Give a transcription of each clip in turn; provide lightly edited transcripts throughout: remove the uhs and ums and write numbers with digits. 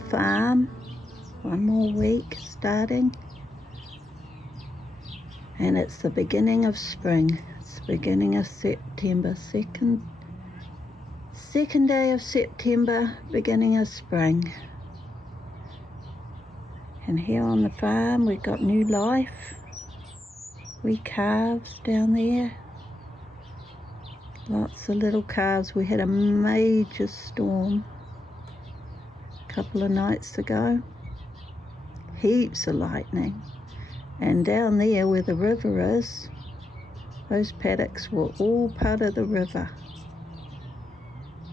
the farm. One more week starting. And it's the beginning of spring. It's the beginning of September. Second day of September, beginning of spring. And here on the farm we've got new life. Wee calves down there. Lots of little calves. We had a major storm a couple of nights ago. Heaps of lightning. And down there where the river is, those paddocks were all part of the river.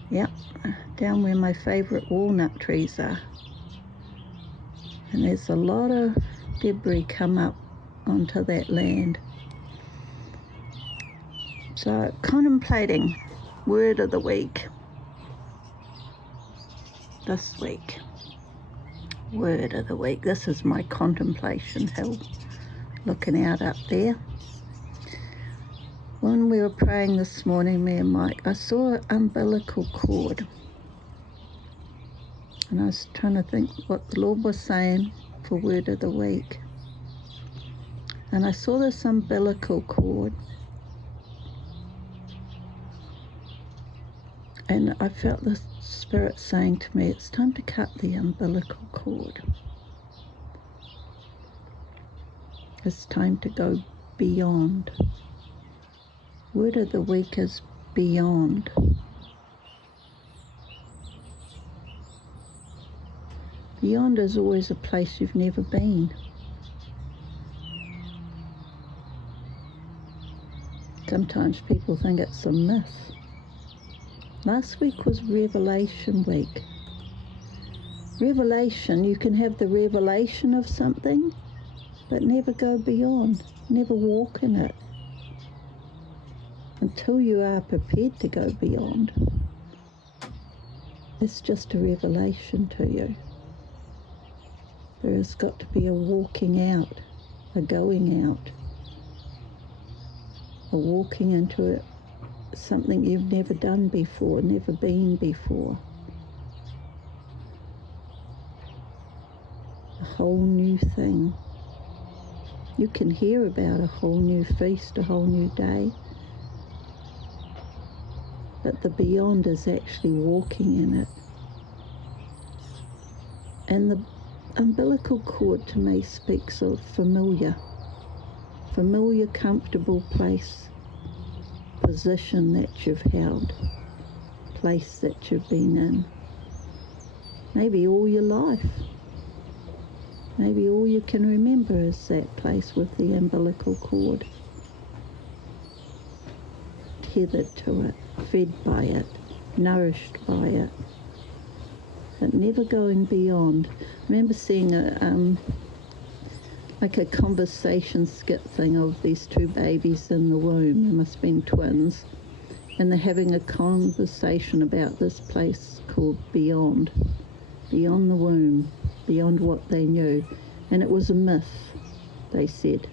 Yep, down where my favourite walnut trees are. And there's a lot of debris come up onto that land. So, contemplating word of the week. This week. Word of the week. This is my contemplation hill. Looking out up there. When we were praying this morning, me and Mike, I saw an umbilical cord. And I was trying to think what the Lord was saying for word of the week. And I saw this umbilical cord. And I felt the Spirit saying to me, it's time to cut the umbilical cord. It's time to go beyond. Word of the week is beyond. Beyond is always a place you've never been. Sometimes people think it's a myth. Last week was Revelation week. Revelation, you can have the revelation of something, but never go beyond, never walk in it until you are prepared to go beyond. It's just a revelation to you. There has got to be a walking out, a going out, a walking into it. Something you've never done before, never been before. A whole new thing. You can hear about a whole new feast, a whole new day. But the beyond is actually walking in it. And the umbilical cord to me speaks of familiar, comfortable place. Position that you've held, place that you've been in, maybe all your life, maybe all you can remember is that place with the umbilical cord, tethered to it, fed by it, nourished by it, but never going beyond. I remember seeing like a conversation skit thing of these two babies in the womb. They must have been twins. And they're having a conversation about this place called beyond. Beyond the womb. Beyond what they knew. And it was a myth, they said.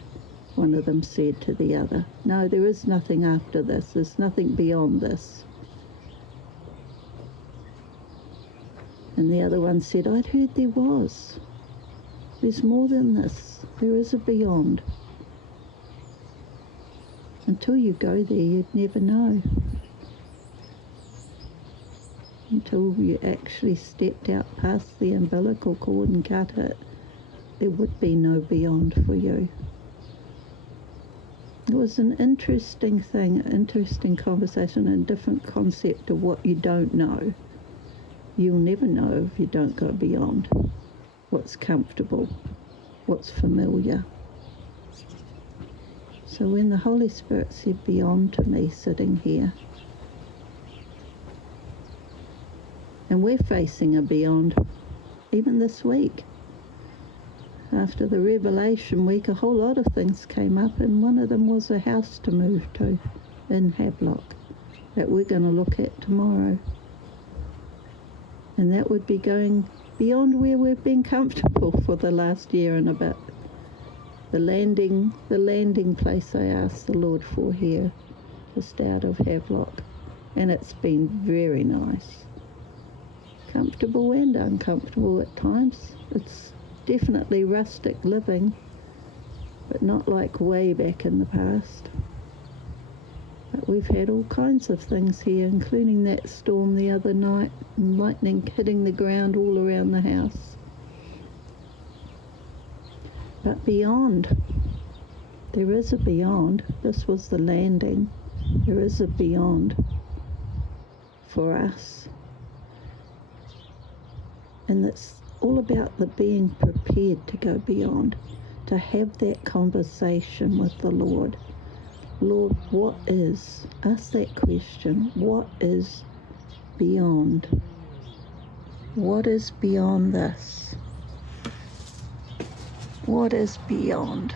One of them said to the other, no, there is nothing after this. There's nothing beyond this. And the other one said, I'd heard there was. There's more than this. There is a beyond. Until you go there, you'd never know. Until you actually stepped out past the umbilical cord and cut it, there would be no beyond for you. It was an interesting thing, interesting conversation, and a different concept of what you don't know. You'll never know if you don't go beyond. What's comfortable, what's familiar. So when the Holy Spirit said beyond to me sitting here, and we're facing a beyond even this week. After the Revelation week, a whole lot of things came up, and one of them was a house to move to in Havelock that we're going to look at tomorrow. And that would be going beyond where we've been comfortable for the last year and a bit. The landing place I asked the Lord for here, just out of Havelock, and it's been very nice. comfortable and uncomfortable at times. It's definitely rustic living, but not like way back in the past. But we've had all kinds of things here, including that storm the other night, and lightning hitting the ground all around the house. But beyond, there is a beyond. This was the landing. There is a beyond for us. And it's all about the being prepared to go beyond, to have that conversation with the Lord. Lord, what is? Ask that question. What is beyond? What is beyond this? What is beyond?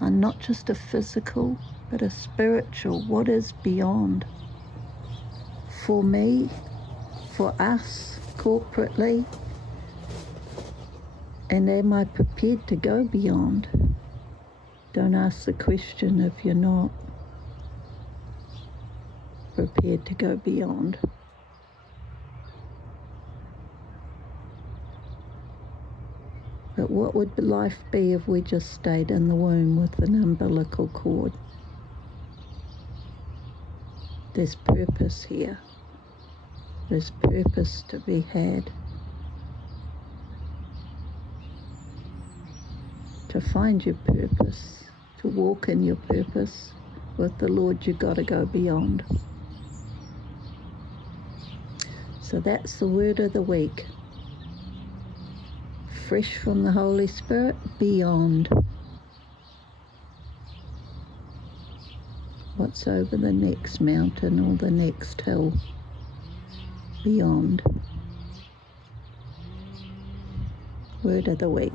And not just a physical, but a spiritual. What is beyond? For me, for us, corporately, and am I prepared to go beyond? Don't ask the question if you're not prepared to go beyond. But what would life be if we just stayed in the womb with an umbilical cord? There's purpose here. There's purpose to be had. To find your purpose, to walk in your purpose with the Lord, you've got to go beyond. So that's the word of the week. Fresh from the Holy Spirit, beyond. What's over the next mountain or the next hill? Beyond. Word of the week.